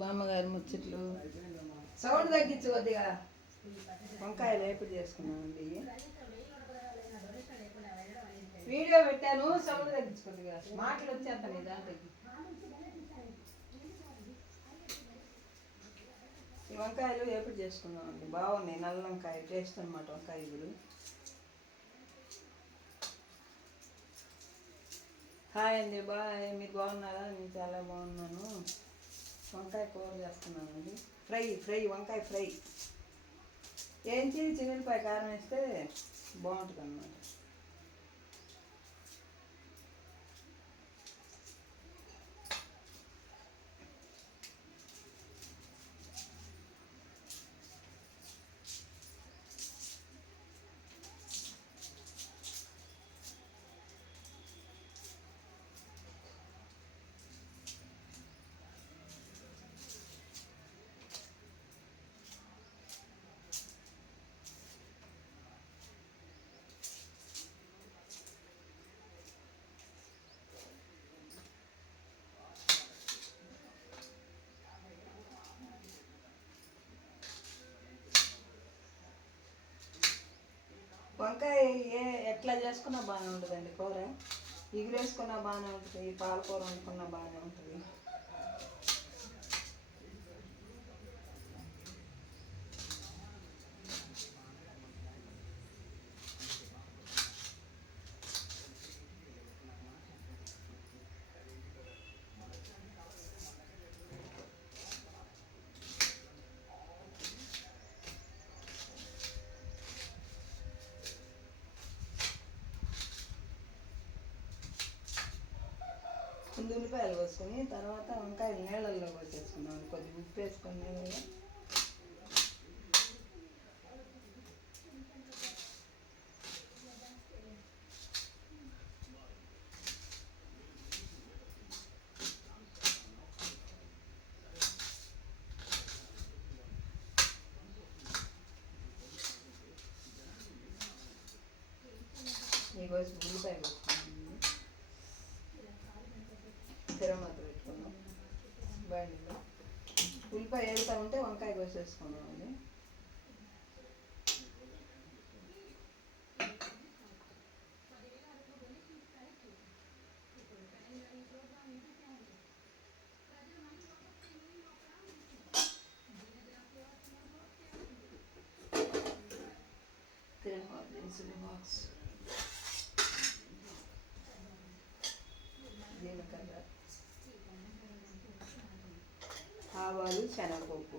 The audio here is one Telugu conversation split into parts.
బామ్మగారి ముచ్చట్లు. సౌండ్ తగ్గించు కొద్దిగా. వంకాయలు ఎప్పుడు చేసుకున్నామండి. వీడియో పెట్టాను సౌండ్ తగ్గించు కొద్దిగా. మాటలు వచ్చేస్తాను దాంట్లోకి. ఈ వంకాయలు ఎప్పుడు చేసుకున్నామండి. బాగున్నాయి నల్ల వంకాయ టేస్ట్ అనమాట వంకాయ ఇప్పుడు హాయ్ అండి బాయ్. మీరు బాగున్నారా? నేను చాలా బాగున్నాను. వంకాయ కూర చేస్తున్నానండి. ఫ్రై ఫ్రై వంకాయ ఫ్రై. ఏంచి చిన్నపాయ కారం వేస్తే బాగుంటుంది అన్నమాట వంకాయ ఏ ఎట్లా చేసుకున్నా బాగానే ఉంటుందండి కూర. ఇగురేసుకున్నా బాగానే ఉంటుంది పాలకూర వండుకున్నా బాగానే ఉంటుంది. ఉల్లిపాయలు పోసుకొని తర్వాత వంకాయలు నీళ్ళల్లో పోసేసుకున్నాం కొద్దిగా ఉప్పు వేసుకొని నీళ్ళలో ఈ కోసం ఉల్లిపాయ తిరమాత పెట్టుకున్నాం బండిలో ఉల్లిపాయ వేలుతా ఉంటే వంకాయ కోసేసుకున్నాం అండి. తిరమాత ఇన్సులిన్ బాక్స్. జీలకర్ర ఆవాలు శనగపప్పు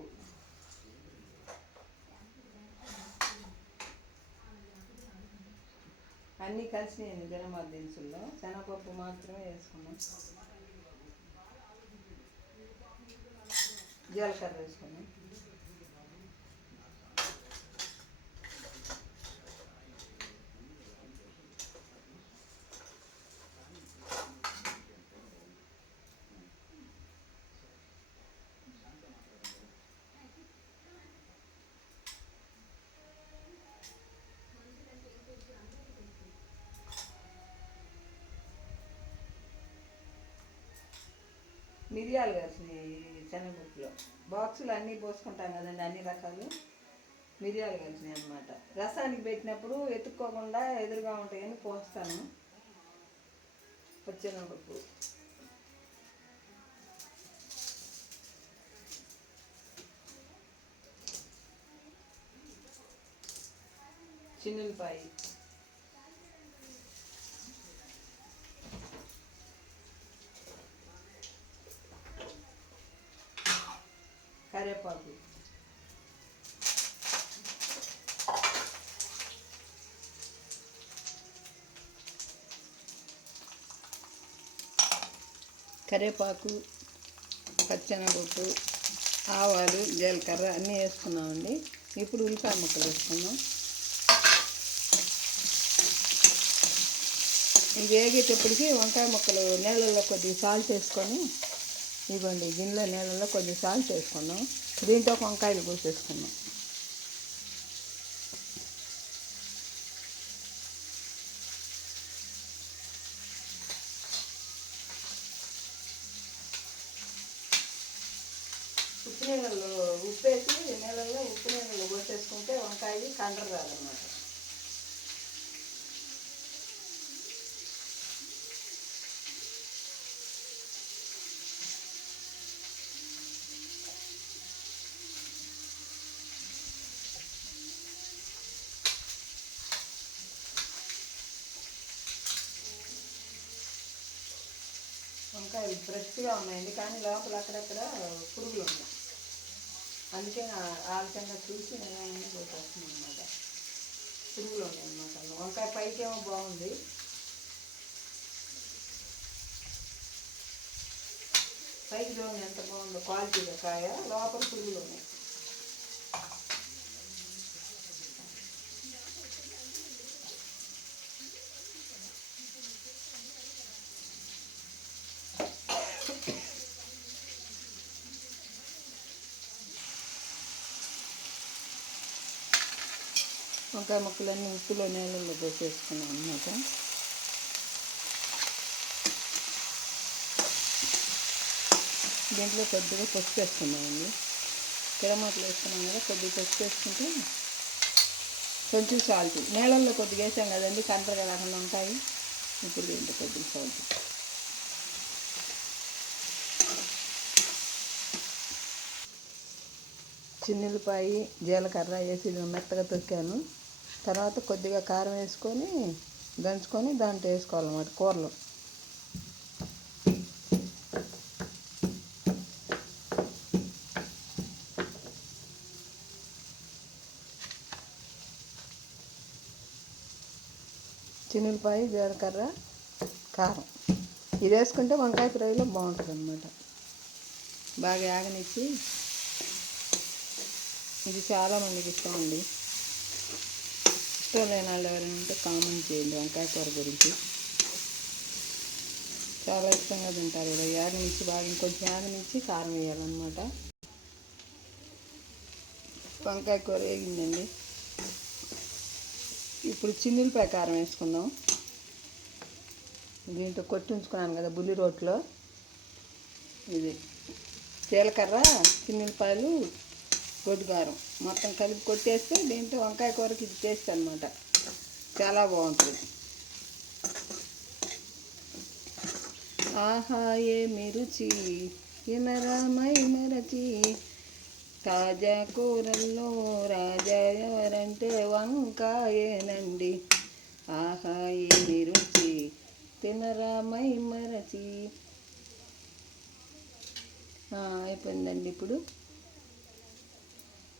అన్నీ కలిసినాయండి గరమాల దినుసుల్లో శనగపప్పు మాత్రమే వేసుకున్నాం. జీలకర్ర వేసుకున్నాం. మిరియాలు కలిసినాయి శనగపప్పులో. బాక్సులు అన్నీ పోసుకుంటాం కదండి అన్ని రకాలు. మిరియాలు కలిసినాయి అనమాట రసానికి పెట్టినప్పుడు ఎత్తుక్కోకుండా ఎదురుగా ఉంటాయని పోస్తాను. పచ్చెనగపప్పు చిన్నులపాయి కరివేపాకు కరివేపాకు పచ్చెనగొట్టు ఆవాలు జీలకర్ర అన్నీ వేసుకున్నామండి. ఇప్పుడు ఉల్లిపాయ ముక్కలు వేసుకున్నాం ఇవి వేగేటప్పటికి వంకాయ ముక్కలు నీళ్ళల్లో కొద్దిగా సాల్ట్ వేసుకొని ఇవ్వండి గిన్నెలో నీళ్ళల్లో కొద్దిగా సాల్ట్ వేసుకున్నాం దీంట్లో వంకాయలు కోసేసుకున్నాం ఉప్పు నీళ్ళలో వేసి నీళ్ళల్లో ఉప్పు నీళ్ళలో పోసేసుకుంటే వంకాయ కండ్ర రాదన్నమాట. వంకాయలు ఫ్రెష్గా ఉన్నాయండి కానీ లోపల అక్కడక్కడ పురుగులు ఉన్నాయి. అందుకే ఆలస్యంగా చూసి నేను అన్నీ అనమాట పురుగులు ఉన్నాయి అనమాట వంకాయ పైకేమో బాగుంది. పైకి చూడండి ఎంత బాగుందో క్వాలిటీగా కాయ లోపల పురుగులు ఉన్నాయి వంకాయ ముక్కలన్నీ ఉప్పులో నీళ్ళల్లో పోసేసుకున్నాం అన్నమాట. దీంట్లో కొద్దిగా పసుపు వేసుకున్నామండి కిరమూతలు వేసుకున్నాం కదా కొద్దిగా పసుపు వేసుకుంటే కొంచెం సాల్ట్. నీళ్ళల్లో కొద్దిగా వేసాం కదండి కంటరగా రాకుండా ఉంటాయి. ఇప్పుడు దీంట్లో కొద్దిగా సాల్ట్. చిన్నులపాయి జీలకర్ర వేసి మెత్తగా తొక్కాను. తర్వాత కొద్దిగా కారం వేసుకొని దంచుకొని దాంట్లో వేసుకోవాలన్నమాట కూరలో. చిన్నులపాయి జీలకర్ర కారం. ఇది వేసుకుంటే వంకాయ ఫ్రైలో బాగుంటుంది అన్నమాట బాగా యాగనిచ్చి ఇది చాలా మందికి ఇష్టం అండి ఇష్టం లేని వాళ్ళు ఎవరైనా ఉంటే కామెంట్ చేయండి వంకాయ కూర గురించి. చాలా ఇష్టంగా తింటారు ఇలా యాగనిచ్చి బాగా ఇంకొంచెం యాగనిచ్చి కారం వేయాలన్నమాట. వంకాయ కూర వేగిందండి. ఇప్పుడు చిన్నులపాయ కారం వేసుకుందాం. దీంట్లో కొట్టి ఉంచుకున్నాను కదా బుల్లి రోట్లో. ఇది జీలకర్ర చిన్నులపాయలు గొడ్డుగారం మొత్తం కలిపి కొట్టేస్తే దీంతో వంకాయ కూరకి ఇది టేస్ట్ అనమాట చాలా బాగుంటుంది. ఆహా ఏమి రుచి? ఇనరామై మరచి తాజా కూరల్లో రాజా ఎవరంటే వంకాయేనండి. ఆహా ఏమి రుచి? తినరామై మరచి అయిపోయిందండి ఇప్పుడు.